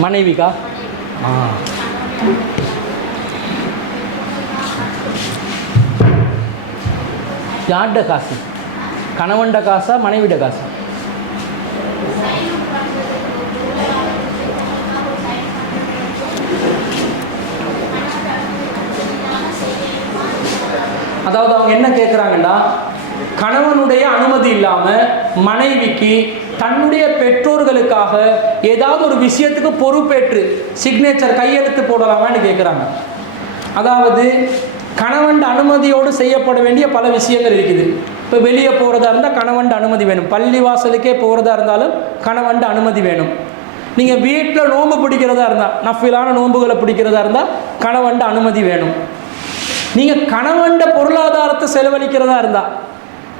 மனைவிக்கா ஆ. யார்ட காசு? கணவன்ட காசா மனைவிட காசா? அதாவது அவங்க என்ன கேட்குறாங்கன்னா கணவனுடைய அனுமதி இல்லாமல் மனைவிக்கு தன்னுடைய பெற்றோர்களுக்காக ஏதாவது ஒரு விஷயத்துக்கு பொறுப்பேற்று சிக்னேச்சர் கையெழுத்து போடலாமான்னு கேட்குறாங்க அதாவது கணவன் அனுமதியோடு செய்யப்பட வேண்டிய பல விஷயங்கள் இருக்குது. இப்போ வெளியே போகிறதா இருந்தால் கணவன் அனுமதி வேணும். பள்ளி வாசலுக்கே போகிறதா இருந்தாலும் கணவன் அனுமதி வேணும். நீங்கள் வீட்டில் நோன்பு பிடிக்கிறதா இருந்தால் நஃபிலான நோன்புகளை பிடிக்கிறதா இருந்தால் கணவன் அனுமதி வேணும். நீங்கள் கணவன்ட பொருளாதாரத்தை செலவழிக்கிறதா இருந்தால்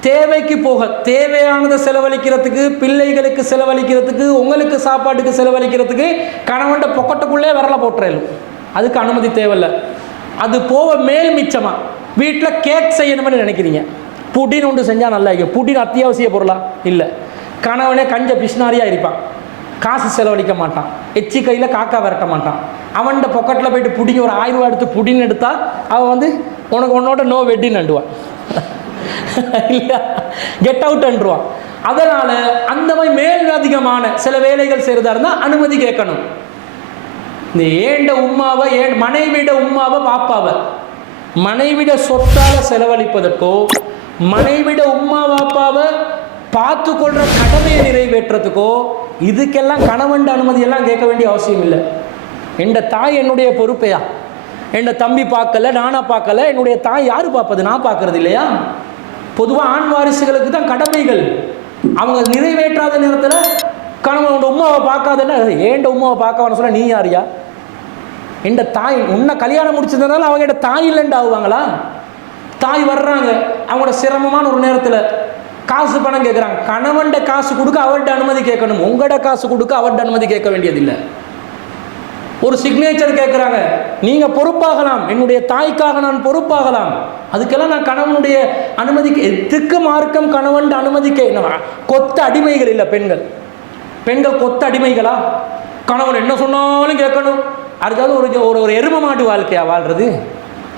தேவைக்கு போக தேவையானதை செலவழிக்கிறதுக்கு பிள்ளைகளுக்கு செலவழிக்கிறதுக்கு உங்களுக்கு சாப்பாட்டுக்கு செலவழிக்கிறதுக்கு கணவன்ட பொக்கட்டுக்குள்ளே விரல போட்டுறலும் அதுக்கு அனுமதி தேவையில்லை. அது போக மேல் மிச்சமாக வீட்டில் கேக் செய்யணும்னு நினைக்கிறீங்க. புட்டின் ஒன்று செஞ்சால் நல்லா இருக்கும். புட்டின் அத்தியாவசிய பொருளா? இல்லை. கணவனே கஞ்ச பிஷ்னாரியாக இருப்பான். காசு செலவழிக்க மாட்டான். எச்சி கையில் காக்கா விரட்ட மாட்டான். அவன்கிட்ட பொக்கெட்டில் போயிட்டு புடிங்க ஒரு ஆயிரம் ரூபா எடுத்து புடின்னு எடுத்தால் அவன் வந்து உனக்கு உன்னோட நோ வெட்டின்னு நண்டுவான். இல்லையா கெட் அவுட்ன்றுவான் அதனால் அந்த மாதிரி மேல் அதிகமான சில வேலைகள் செய்கிறதா இருந்தால் அனுமதி கேட்கணும். இந்த ஏண்ட உம்மாவை ஏன் மனைவிட உம்மாவை பாப்பாவை? மனைவிட சொத்தால செலவழிப்பதற்கோ மனைவிட உம்மா பாப்பாவை பார்த்து கொள்ற கடமையை நிறைவேற்றுறதுக்கோ இதுக்கெல்லாம் கணவன் அனுமதியெல்லாம் கேட்க வேண்டிய அவசியம் இல்லை. என் தாய் என்னுடைய பொறுப்பையா? என் தம்பி பார்க்கல நானா பார்க்கல என்னுடைய தாய் யார் பார்ப்பது? நான் பார்க்கறது இல்லையா? பொதுவாக ஆண் வாரிசுகளுக்கு தான் கடமைகள். அவங்க நிறைவேற்றாத நேரத்தில் கணவனோட உமாவை பார்க்காதன்னா ஏண்ட உமாவை பார்க்க சொல்ல நீ யாரியா என் தாய் உன்னை கல்யாணம் முடிச்சதுனால அவங்க என் தாய் இல்லைண்டு ஆகுவாங்களா? தாய் வர்றாங்க அவங்களோட சிரமமான ஒரு நேரத்தில் காசு பணம் கேட்குறாங்க கணவன்ட காசு கொடுக்க அவர்கிட்ட அனுமதி கேட்கணும். உங்களோட காசு கொடுக்க அவர்கிட்ட அனுமதி கேட்க வேண்டியதில்லை. ஒரு சிக்னேச்சர் கேட்குறாங்க நீங்கள் பொறுப்பாகலாம். என்னுடைய தாய்க்காக நான் பொறுப்பாகலாம். அதுக்கெல்லாம் நான் கணவனுடைய அனுமதிக்கு எதுக்கு மார்க்கம் கணவன் அனுமதிக்க கொத்த அடிமைகள் இல்லை பெண்கள். பெண்கள் கொத்த அடிமைகளா? கணவன் என்ன சொன்னாலும் கேட்கணும். அதுக்காவது ஒரு ஒரு ஒரு எரும மாட்டு வாழ்க்கையா வாழ்றது?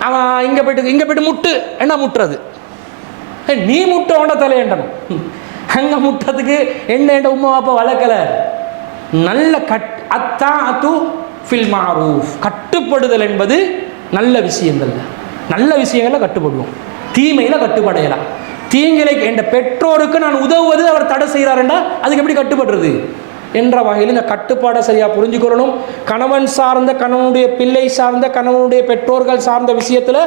அவன் இங்கே போயிட்டு இங்கே போயிட்டு முட்டு என்ன முட்டுறது? நீ முட்டை உண்ட தலையண்டணும் அங்கே முட்டதுக்கு என்ன என்ற உமா அப்பா வளர்க்கலை? நல்ல கட் அத்தா அத்து ஃபில் மாரூஃப் கட்டுப்படுதல் என்பது நல்ல விஷயங்கள் நல்ல விஷயங்களில் கட்டுப்படுவோம். தீமையில் கட்டுப்படையலாம். தீங்கிலை என்ற பெற்றோருக்கு நான் உதவுவது அவர் தடை செய்கிறாருன்னா அதுக்கு எப்படி கட்டுப்படுறது? என்ற வகையில் இந்த கட்டுப்பாடை சரியாக புரிஞ்சுக்கொள்ளணும். கணவன் சார்ந்த கணவனுடைய பிள்ளை சார்ந்த கணவனுடைய பெற்றோர்கள் சார்ந்த விஷயத்தில்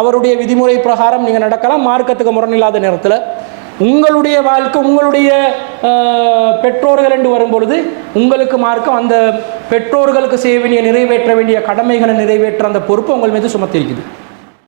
அவருடைய விதிமுறை பிரகாரம் நீங்கள் நடக்கலாம். மார்க்கத்துக்கு முரணில்லாத நேரத்தில். உங்களுடைய வாழ்க்கை உங்களுடைய பெற்றோர்கள் என்று வரும்பொழுது உங்களுக்கு மார்க்கம் அந்த பெற்றோர்களுக்கு செய்ய வேண்டிய நிறைவேற்ற வேண்டிய கடமைகளை நிறைவேற்ற அந்த பொறுப்பு உங்கள் மீது சுமத்திருக்குது.